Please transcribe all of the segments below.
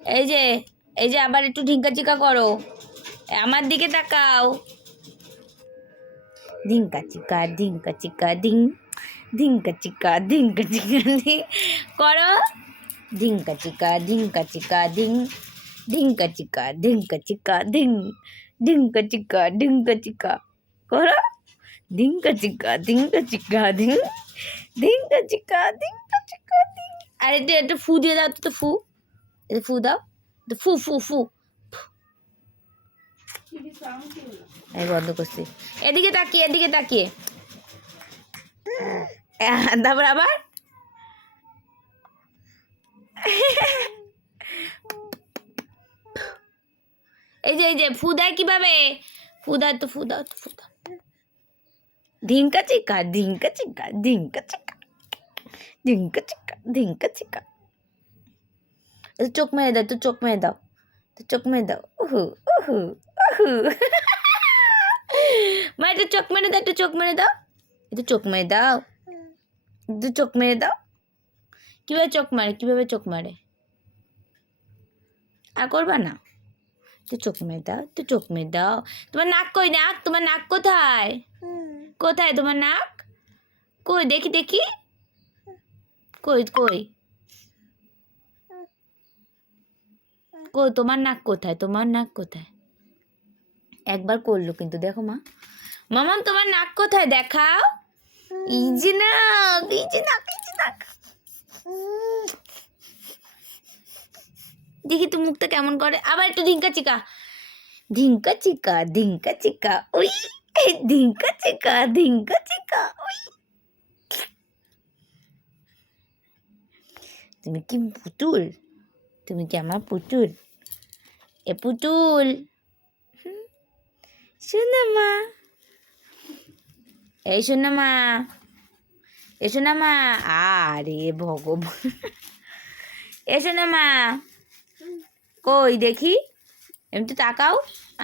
এই যে এই যে আবার একটু ঢিঙ্কা চিকা করো, আমার দিকে তাকাও। ঢিঙ্কা চিকা ঢিঙ্কা চিকা ঢিং, ঢিঙ্কা চিকা ঢিঙ্কা চিকা ঢিং করো। ঢিঙ্কা চিকা ঢিঙ্কা চিকা ঢিং, ঢিঙ্কা চিকা ঢিঙ্কা চিকা ঢিং, ঢিঙ্কা চিকা ঢিঙ্কা চিকা করো। ঢিঙ্কা চিকা ঢিঙ্কা চিকা ঢিং, ঢিঙ্কা চিকা ঢিঙ্কা চিকা ঢিং। আর একটু একটু ফু দিয়ে দাও তো, ফু, একটু ফু দাও, ফু ফু ফু। এই বন্ধ করছি, এদিকে তাকিয়ে এদিকে তাকিয়ে। তারপর আবার এই যে ফু দেয় কিভাবে, ফু দাও তো, ফু দাও তো, ফু দাও। ঢিঙ্কা চিকা ঢিঙ্কা চিকা ঢিঙ্কা চিকা ঢিঙ্কা চিকা ঢিঙ্কা চিকা। চোখ মেরে দাও, তো চোখ মেরে দাও, তো চোখ মেরে দাও। উহু উহু উহু। মা একটু চোখ মেরে দাও, একটু চোখ মেরে দাও, একটু চোখ মেরে দাও, একটু চোখ মেরে দাও। কিভাবে চোখ মারে, কিভাবে চোখ মারে, আর করবা না? তো চোখ মেরে দাও, তো চোখ মেরে দাও। তোমার নাক কই, নাক, তোমার নাক কোথায়, কোথায় তোমার নাক, কই দেখি দেখি, কই কই কই তোমার নাক কোথায়, তোমার নাক কোথায়? একবার করলো কিন্তু, দেখো মা, মামাম তোমার নাক কোথায় দেখাও। এই যে নাক, এই যে নাক, এই যে নাক। দেখি তো মুখটা কেমন করে। আবার একটু ঢিঙ্কা চিকা, ঢিঙ্কা চিকা ঢিঙ্কা চিকা ওই, ঢিঙ্কা চিকা ঢিঙ্কা চিকা ওই। তুমি কি পুতুল, তুমি কি আমার পুতুল, এ পুতুল। শোনা মা, এই শোনা মা, এসো না মা। আরে ভগবান, এসো না মা। কই দেখি, এমনি তাকাও,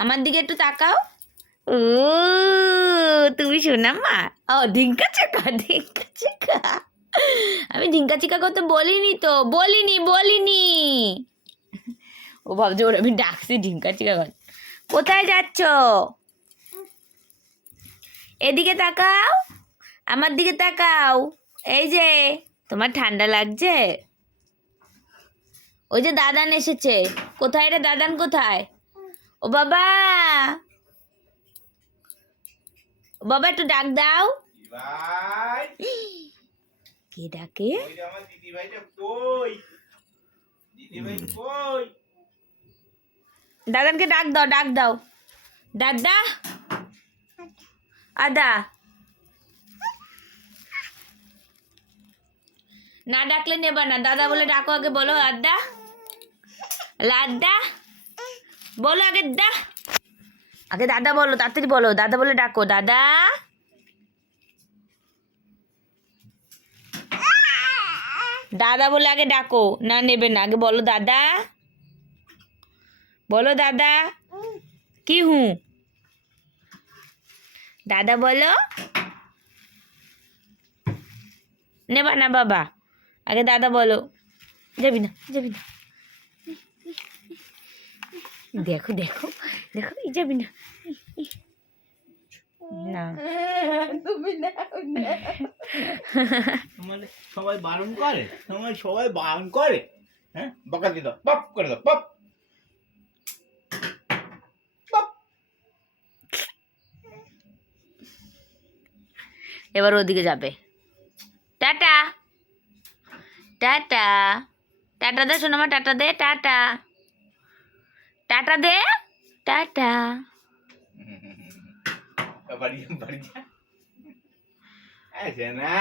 আমার দিকে একটু তাকাও। ও তুমি শোনা মা। ও ঢিঙ্কা চিকা ঢিঙ্কা চিকা। আমি ঢিঙ্কা চিকা করতে বলিনি তো, বলিনি বলিনি। ও ভাবছে ওর আমি ডাকছি ঢিঙ্কা চিকা কর। কোথায় যাচ্ছ, এদিকে তাকাও, আমার দিকে তাকাও। এই যে তোমার ঠান্ডা লাগছে, ওই যে দাদান এসেছে। কোথায় রে দাদান, কোথায়? ও বাবা, ও বাবা একটু ডাক দাও। কে ডাকে? দাদানকে ডাক দাও, ডাক দাও। দাদা, আদা। না ডাকলে নেবা না, দাদা বলে ডাকো আগে, বলো আদা, লাদা বলো আগে, দা আগে দাদা বলো, তাড়াতাড়ি বলো, দাদা বলে ডাকো, দাদা। দাদা বলে আগে ডাকো, না নেবে না, আগে বলো দাদা, বলো দাদা। কি হুঁ, দাদা বলো। নেবা না বাবা, আগে দাদা বলো। যাবি না, যাবি না। দেখো দেখো দেখো, যাবি না, না তুমি না। সবাই বারণ করে, সবাই বারণ করে, হ্যাঁ বকা দিয়ে দাও, পপ করে দাও, পপ পপ। এবার ওদিকে যাবে। টাটা টাটা, টাটা দে সোনামা, টাটা দে, টাটা টাটা দে, টাটা। বাড়ি বাড়ি যা, না